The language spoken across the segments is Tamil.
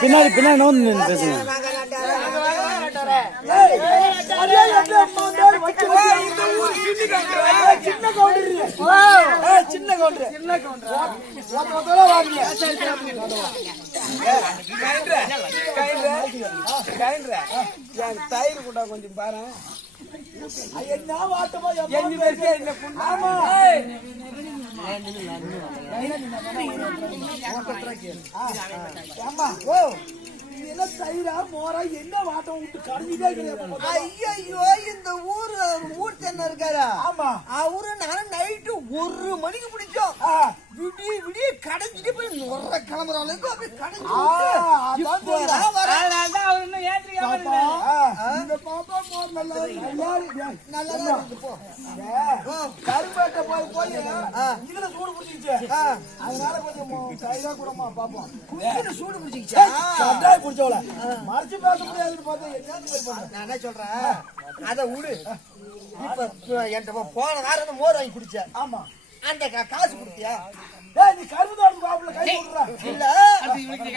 பின்னாடி பின்னாடி நோந்து பேசுங்க. தயிர் கூட கொஞ்சம் பாரு. என்ன தயிரா மோரா என்ன வாட்டம் விட்டு கடைஞ்சிட்டே ஐயோ இந்த ஊர் தென்ன இருக்காரா? ஆமா, அவரு நானும் நைட்டு 1 மணிக்கு பிடிச்சோம். விடிய விடிய கடைஞ்சிட்டு போய் நொற கிளம்புற அளவுக்கு அப்படியே கடைஞ்சி கரும்பேட்டை போய் போய் இதுல சூடு பிடிச்சிக்கிச்சு. அதனால கொஞ்சம் தயிரா கூடமா பாப்போம். சூடு பிடிச்சிக்கிச்சு குடிச்சவள மறைச்சு பேச முடியாதுன்னு பார்த்தா நான் என்ன சொல்றேன், அத விடு. இப்ப என்கிட்ட போன வாரம் மோர் வாங்கி குடிச்ச. ஆமா, அந்த காசு கொடுத்தியா? நீ கரும்பு தோட்டம் பாப்புல கை விடுறா. இல்ல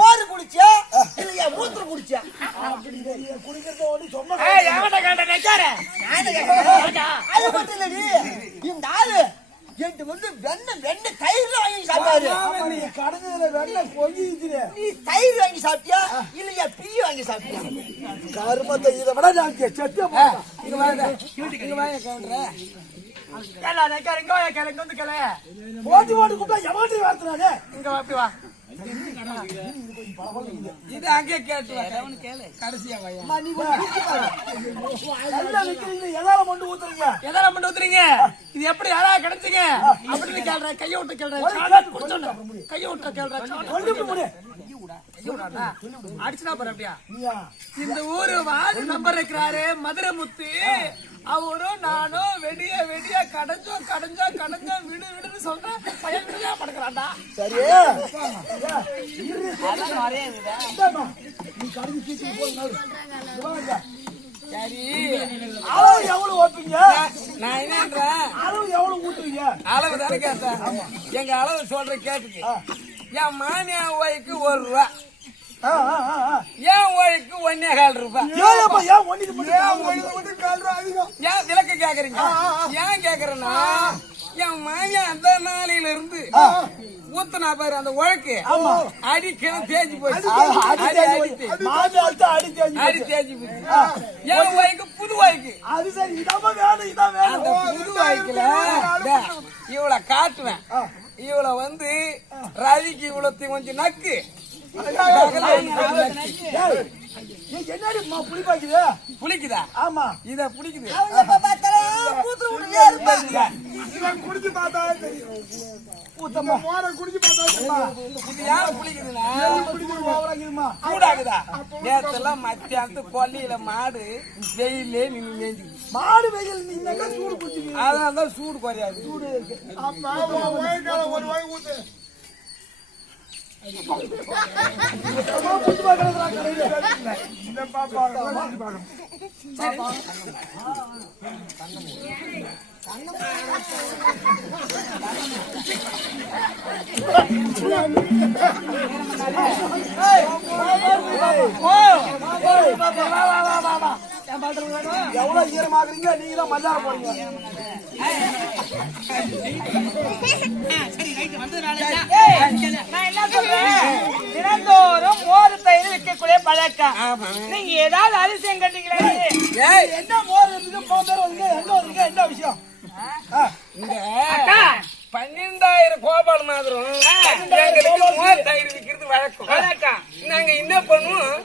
மோர் குடிச்சா இல்லையா மூத்திரம் குடிச்சா? குடிக்கிறது ஒண்ணு சொன்னா அது மட்டும் இல்லடி, இந்த ஆளு என்கிட்ட வந்து வெண்ணெய் தயிர் வாங்கி சாப்பிட்டாரு. கடந்ததுல வெண்ணெய் பொங்கிச்சு. நீ தயிர் வாங்கி சாப்பிட்டியா இல்லையா பீ வாங்கி சாப்பிட்டியா? கருமத்தை இதை விட நான் செத்து போட்டி போட்டு கூப்பிட்டா எமாட்டி வார்த்தனானே. இங்க வாப்பி வா. இது அங்கே கேட்டு கடைசியா எதால மண்டு ஊத்துறீங்க? எதால மண்டு ஊத்துறீங்க? இது எப்படி யாரா கிடைச்சீங்க அப்படின்னு கேள்ற. கைய விட்டு கேள்ற. கைய விட்டு கேள்ற. அடிச்சுனா பாரு. அப்படியா இந்த ஊரு வார்டு நம்பர் இருக்கிறாரு மதுரை முத்து. அவரும் நானும் வெடிய வெடிய கடைஞ்சோம் விடு விடுன்னு சொல்றேன். பையன் விடுதா படுக்கிறான்டா. சரி சரி, அளவு எவ்வளவு ஓட்டுவீங்க? நான் என்னன்றேன், அளவு எவ்வளவு ஊட்டுவீங்க? அளவு தானே கேட்டேன். எங்க அளவு சொல்ற கேட்டுக்கு. என் மாமியா ஓய்க்கு 1 ரூபா, என் ஓய்க்கு 1.25 ரூபாய். கேக்குறீங்க. ஏன் கேக்குறேன்னா என் மாமியா அந்த நாளையில இருந்து ஊத்தனா பாரு அந்த உழக்கு அடிக்கணும் தேஞ்சு போச்சு. அடி தேஞ்சு போச்சு. என் வாய்க்கு புது வாய்க்கு அது சரி, இதான் வேணும், இதான் அந்த வேணும். புது வாய்க்குல இவளை காட்டுவேன். இவளை வந்து ரவிக்கு இவ்வளவு கொஞ்சம் நக்கு என்னடி புளிப்பாக்குது? புளிக்குதா? ஆமா, இத புளிக்குது. அவங்க எப்ப பார்த்தாலும் கூத்து விட்டுட்டே இருப்பாங்க. இவன் குடிச்சு பார்த்தா தெரியும். ஊத்தமா மோர குடிச்சு பார்த்தா தெரியுமா? இது யார புளிக்குதுன்னா குடிக்கிற ஓவராக்குதுமா. சூடாகுதா? நேத்தெல்லாம் மத்தியானத்து கொல்லையில மாடு வெயிலே நின்று மேய்ஞ்சுது. மாடு வெயில் நின்னாக்கா சூடு குடிச்சுக்கு. அதனாலதான் சூடு குறையாது. சூடு இருக்கு. அப்பா வயக்கால ஒரு வாய் ஊத்து. புடிச்சு பார்க்கறதுடா கடையில. இந்த பாப்பா புடிச்சு பார்க்கணும். எவ்வளவு ஈரமாகறீங்க, நீங்க தான் மஜார போறீங்க. நான் என்ன சொல்றேன், தினந்தோறும் மோர் தயிர் விற்கக்கூடிய பழக்கம். நீங்க ஏதாவது அதிசயம் கட்டிங்களா? என்ன மோர் இருக்குது, பேர் வந்து எங்க வருங்க, என்ன விஷயம்? இங்க 12,000 கோபால் மாதிரம் எங்களுக்கு மோர் தயிர் விற்கிறது வழக்கம். நாங்க என்ன பண்ணுவோம்,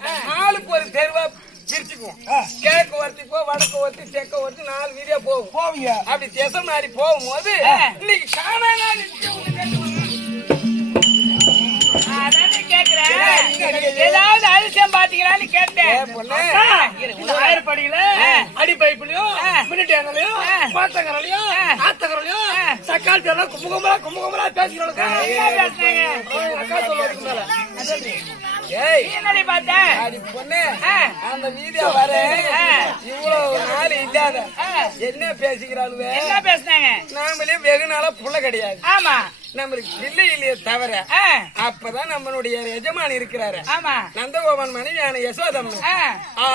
ஆளுக்கு ஒரு தெருவா பிரிச்சுக்குவோம். கிழக்கு ஒருத்தி போ, வடக்கு ஒருத்தி, தெற்க ஒருத்தி, 4 வீதியா போவீங்க. அப்படி திசை மாறி போகும்போது இன்னைக்கு காணாங்க ஏதாவது அதிசயம் பாத்தீங்களான்னு கேட்டேன். ஆயிரப்படியில அடிப்பைப்புலயும் மினிட்டேங்களையும் பாத்தகரலையும் ஆத்தகரலையும் சக்கால் தெரியல கும்பகுமரா பேசிக்கிறோம். அக்கா சொல்லுவாங்க என்னடி பார்த்தேன் அடி பொண்ணு அந்த வீடியோ வர இவ்வளவு நாள் இல்லாத என்ன பேசிக்கிறாளுவே? என்ன பேசுனாங்க? நாமளே வெகு நாளா புள்ள கிடையாது. ஆமா, நம்மளுக்கு பிள்ளை இல்லையே தவிர அப்பதான் நம்மளுடைய எஜமானி இருக்கிறாரு. ஆமா, நந்தகோபால் மனைவியான யசோதம்மன்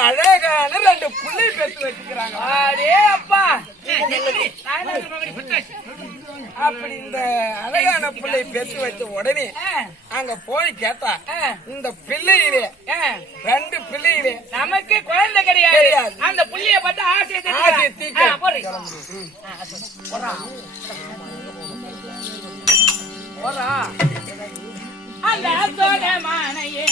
அழகான 2 புள்ளை பெற்று வச்சுக்கிறாங்க. அடே அப்பா, அப்படி இந்த அழகான பிள்ளை பெற்று வச்ச உடனே அங்க போய் கேட்டா இந்த பிள்ளையிலே 2 பிள்ளையிலே நமக்கு குழந்தை கிடையாது. அந்த புள்ளிய பார்த்து ஆசையை தீக்க அந்த சோழமானையே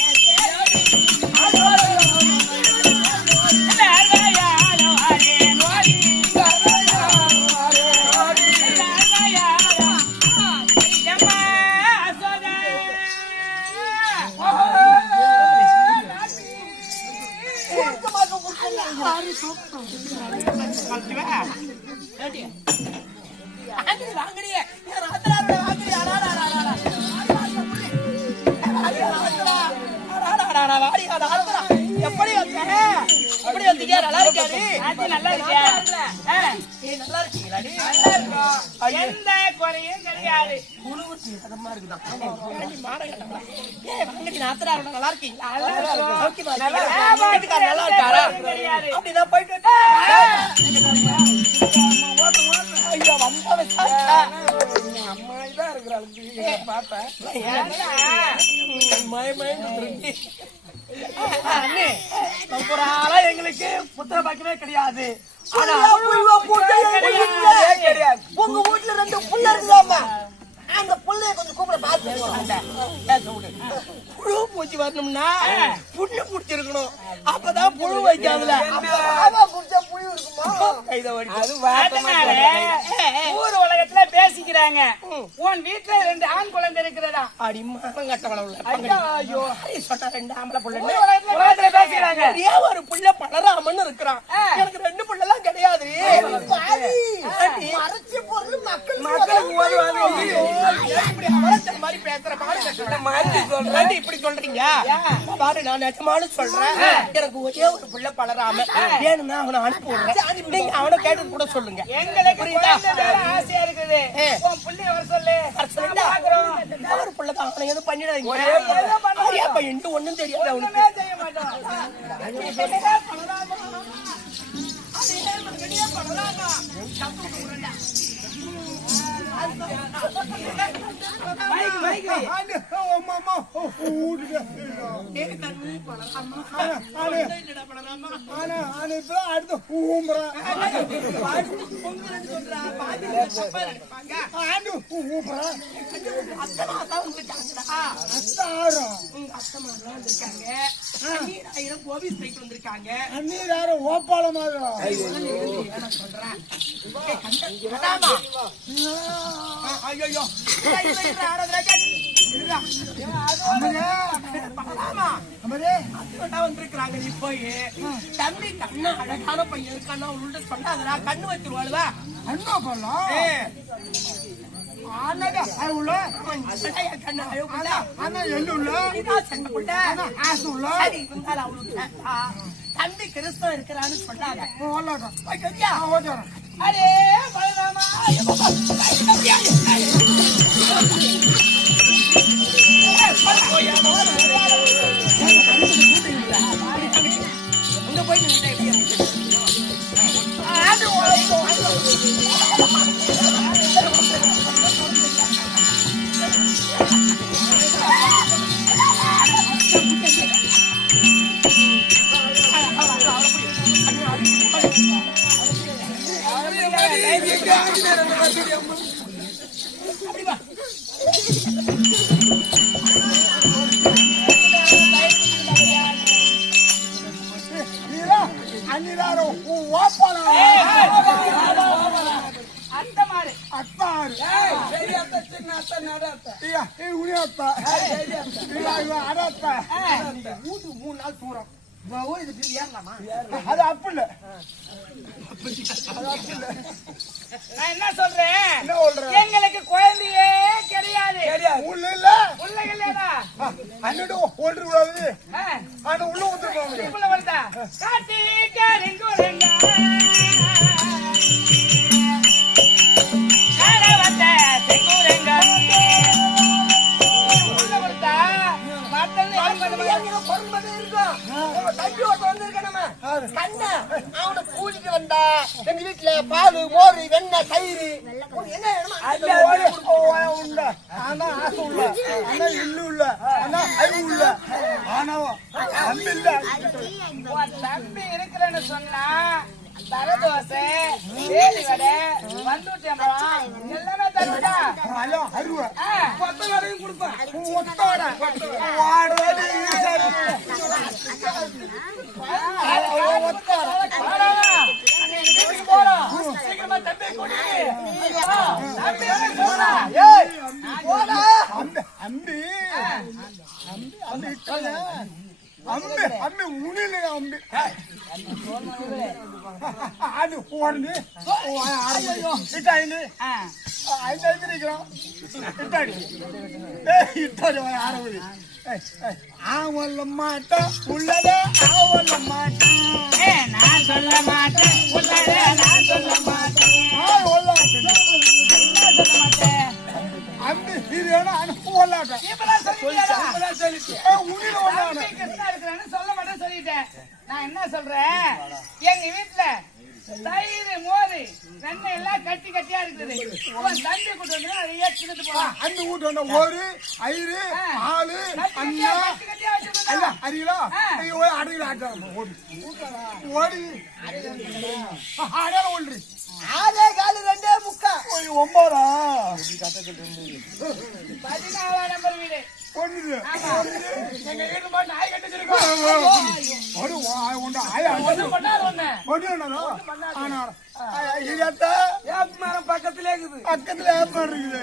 எப்படி வந்தீங்க? நல்லா இருக்காரு. நல்லா இருக்கியா? நல்லா இருக்கீங்களா? எந்த குறையும் கிடையாது. நல்லா இருக்கீங்களா? நல்லா இருக்காரா? அப்படின்னா போயிட்டு அம்மா தான் இருக்கிறாளுக்கு பார்த்தேன். எங்களுக்கு புத்திர பாக்கியமே கிடையாது. கிடையாது. உங்க வீட்டுல 2 புள்ள இருக்குதாமா? அந்த புள்ளைய கொஞ்சம் கூப்பிட பாத்து புழு பூச்சி வரணும்னா புண்ணு புடிச்சிருக்கணும். அப்பதான் புழு வைக்காதுல. புடிச்சா புழு இருக்குமா? ஊர் உலகத்துல பேசிக்கிறாங்க, உன் வீட்டுல 2 ஆண் குழந்தை இருக்கிறதா? ஐயோ சொன்னா 2 ஆம்பளை புள்ள உலகத்துல பேசிக்கிறாங்க. ஒரு புள்ள பலராமன்னு இருக்கிறான். எனக்கு 2 புள்ள எல்லாம் கிடையாது. மறைச்சு பொருள் மக்களுக்கு மாதிரி பேசுற மாதிரி இப்படி சொல்றீங்க பாரு. நான் நிஜமானு சொல்றேன். எனக்கு ஒரே ஒரு புள்ள பலராம வேணும்னா அவனை அனுப்பி விடுறேன். நீங்க அவனை கேட்டு கூட சொல்லுங்க. எங்களுக்கு ஆசையா இருக்குது. உன் புள்ளைய வர சொல்லு. ஒரு புள்ளதான் அவனை எதுவும் பண்ணிடாதீங்க. பையன் ஒண்ணும் தெரியாது அவனுக்கு. செய்ய மாட்டோம். அடுத்து ஊம்புறேன் அண்ணீர் யாரும் ஓப்பால மாதிரி வந்திருக்காங்க. நீ போய் தம்பி கண்ணா அழகான பையன் இருக்கானா உள்ள சொன்னா கண்ணு வச்சிருவாளுவா அண்ணா பண்ணலாம் தம்பி கிறிஸ்தவ இருக்கிறான்னு சொன்னாங்க. அது அப்ப இல்ல. நான் என்ன சொல்றேன், எங்களுக்கு குழந்தையே கிடையாது. உள்ள இல்ல உள்ள இல்லடா அண்ணடு ஓடி விடாது. ஆனா உள்ள வந்துருவாங்க. உள்ள வந்தா காட்டி கரிங்குரங்க காட வந்த செங்குரங்க உள்ள வந்தா மாத்தன்னு பொறுமதி இருக்கும். தம்பி ஒருத்த வந்திருக்க நம்ம கண்ணா அவனை பூஜைக்கு வந்தா எங்க வீட்டுல பால் மோர் வெண்ணெய் தயிர் என்ன உள்ள ஆனா ஆசை உள்ள ஆனா இல்லு உள்ள ஆனா ஐவு உள்ள ஆனாவா அம்பி இல்ல. தம்பி இருக்கிறேன்னு சொன்னா தரதோசை வேலி வடை வந்துட்டேன் எல்லாமே தருவதா அருவா கொத்த வரையும் கொடுப்பேன். அம்பி உனில அம்பி அது போறது இட்டாயின்னு ஐந்திருக்கிறோம் இட்டாடி இட்டாடி ஆரம்பி ஆவல்ல மாட்டோம் உள்ளத ஆவல்ல மாட்டோம் நான் சொல்ல மாட்டேன் உள்ளத நான் சொல்ல மாட்டேன் சொல்ல மாட்டேன் அம்பி ஹீரோனா அனுப்பலாட்ட இப்பதான் சொல்லிட்டேன் உனில ஒண்ணான இருக்கிறேன்னு சொல்ல மாட்டேன் சொல்லிட்டேன். நான் என்ன சொல்றேன், எங்க வீட்டுல தயிர் மோர் வெண்ணெய் எல்லாம் கட்டி கட்டியா இருக்குது. உன் தம்பி கூட்டு வந்து அதை ஏற்றுட்டு போவான். அந்த வீட்டு வந்த ஒரு ஐரு ஆளு அண்ணா அல்ல அறியலா ஐயோ அடையில ஆட்டாங்க ஓடி ஓடி அடையாளம் ஓடுறி ஆறே காலு ரெண்டே முக்கா 9 14 நம்பர் வீடு ஒண்ணு எங்க வீட்டு போய் நாய் கட்டிச்சிருக்கோம். ஒரு உண்ட ஆயா பக்கத்திலே இருக்குது. பக்கத்துல ஏற்பாடு இருக்குது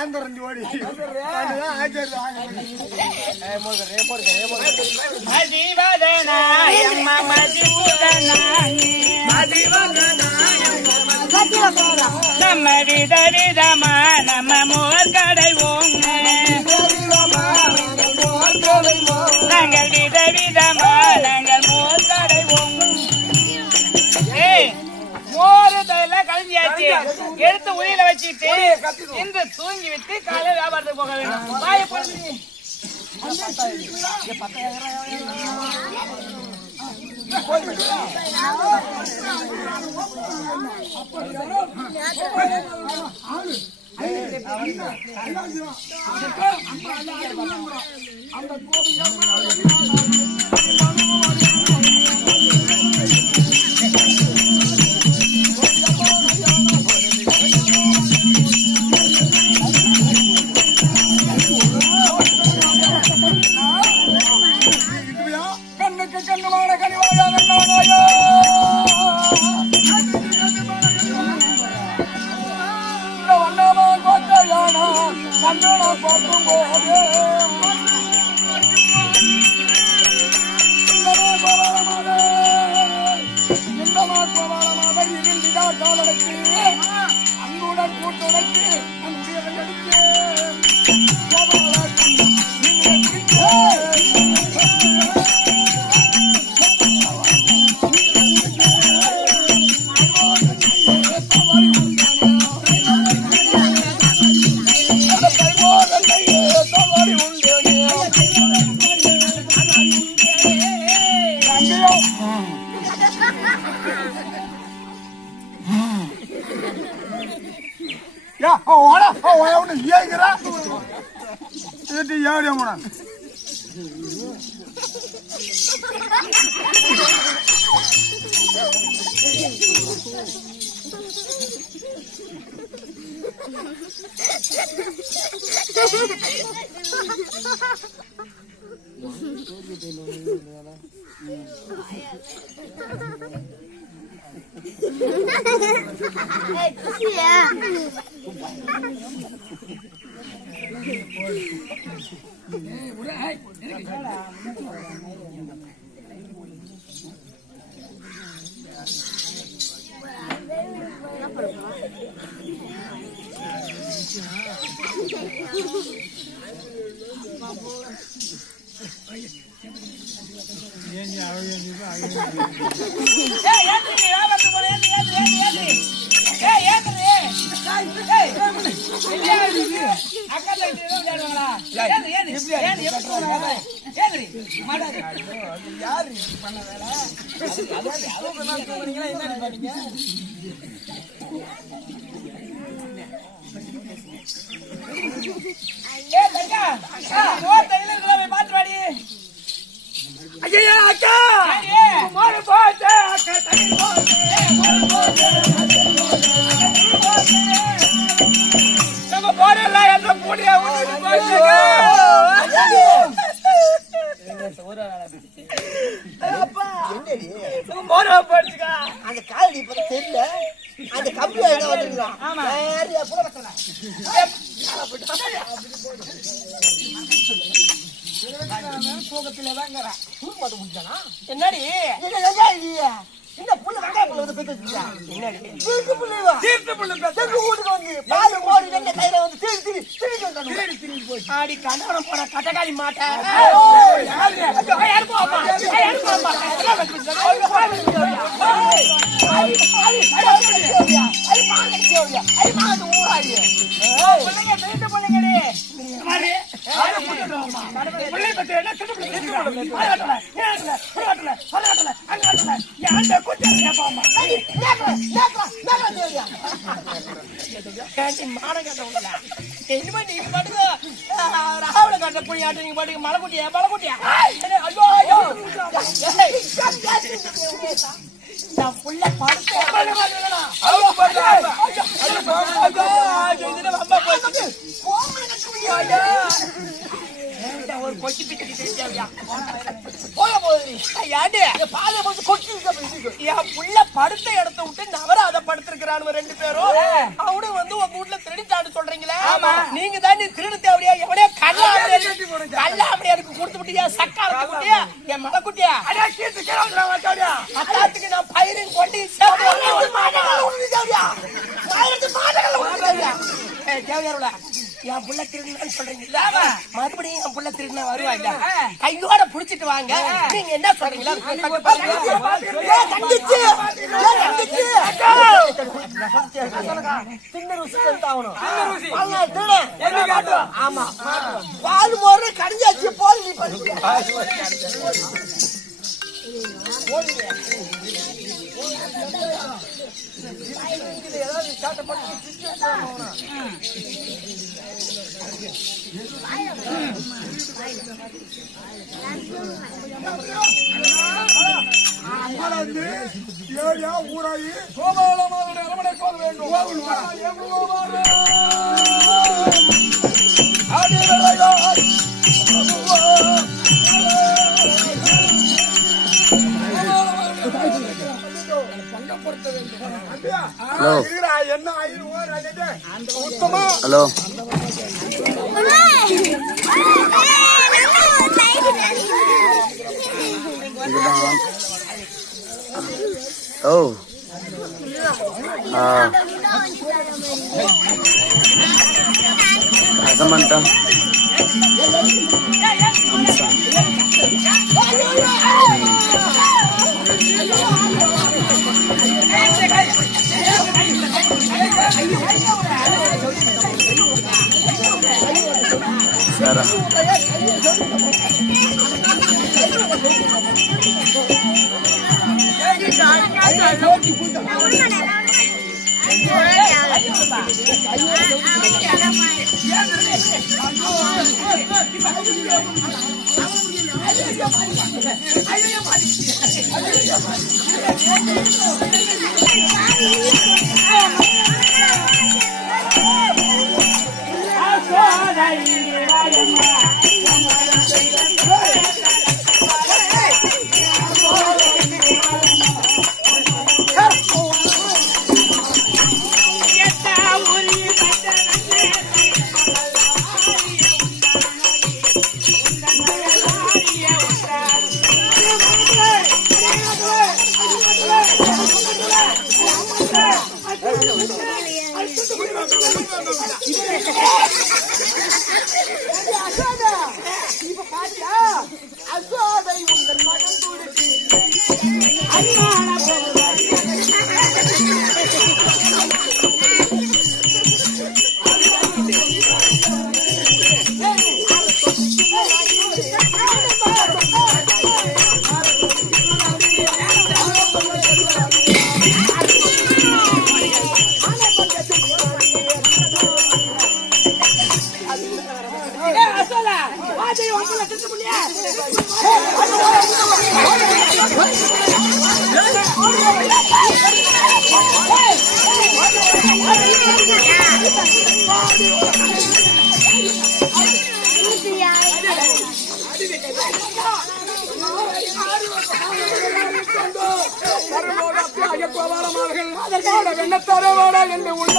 அந்த 2 ஓடி நம்ம வித விதமா நம்ம மோர் கடை நாங்கள் வித விதமா நாங்கள் மோர் கடை மோர் எல்லாம் கலந்தியாச்சு. எடுத்து உயிரில வச்சுட்டு இன்று தூங்கி விட்டு காலை வியாபாரத்துக்கு போக வேண்டும். வாய போடுங்க கண்ணுக்கு கண்ணுமான கனிவாயாக நானாயா வண்ணமான் பார்த்தாயானா கண்ணனா பார்க்கும் போது இன்னமாக இருந்திடா காலனுக்கு அங்குடன் கூட்டுடைக்கு அன்புடைய அடிக்க அந்த காலடி இப்ப தெரியல அந்த கம்பி வந்துருக்கான் என்னடி இந்த புள்ள வெங்காய புள்ள வந்து பெற்று என்னடி தீர்த்து புள்ள வீட்டுக்கு வந்து பால் ஓடி வெங்க கையில வந்து திருடி போய் ஆடி கண்டவரம் போன கட்டகாலி மாட்டேன் ராவண காட்ட போய் ஆட்டு நீங்க பாட்டுக்கு மலைக்குட்டியா புள்ள படுத்து ஒரு கொச்சி பிச்சு என் புள்ள படுத்த இடத்த விட்டு நவராத படுத்திருக்கிறான் ரெண்டு பேரும். அவனு வந்து உங்க வீட்டுல திருடித்தான்னு சொல்றீங்களே, நீங்க தான் நீ திருடு தேவையா? எவனே கல்லாமடியாருக்கு கொடுத்து விட்டியா? சக்கா குட்டியா? என் மலை குட்டியா? அத்தாத்துக்கு நான் பயிரின் கொண்டு தேவையாருல என் புள்ள திருடுன்னு சொல்றீங்களா? மறுபடியும் என் புள்ள திருடுனா வருவாங்க, கையோட புடிச்சிட்டு வாங்க. நீங்க என்ன சொல்றீங்களா? ஆமா பால் போற கடிஞ்சாச்சு போல் நீ ஏதாவது சாட்டப்பட்டு அம்மாந்து ஏரியா ஊராயி கோபாலமாவுடைய அரமனை போக வேண்டும் என்ன ஹலோ ஓ అదమంటా సరే உள்ள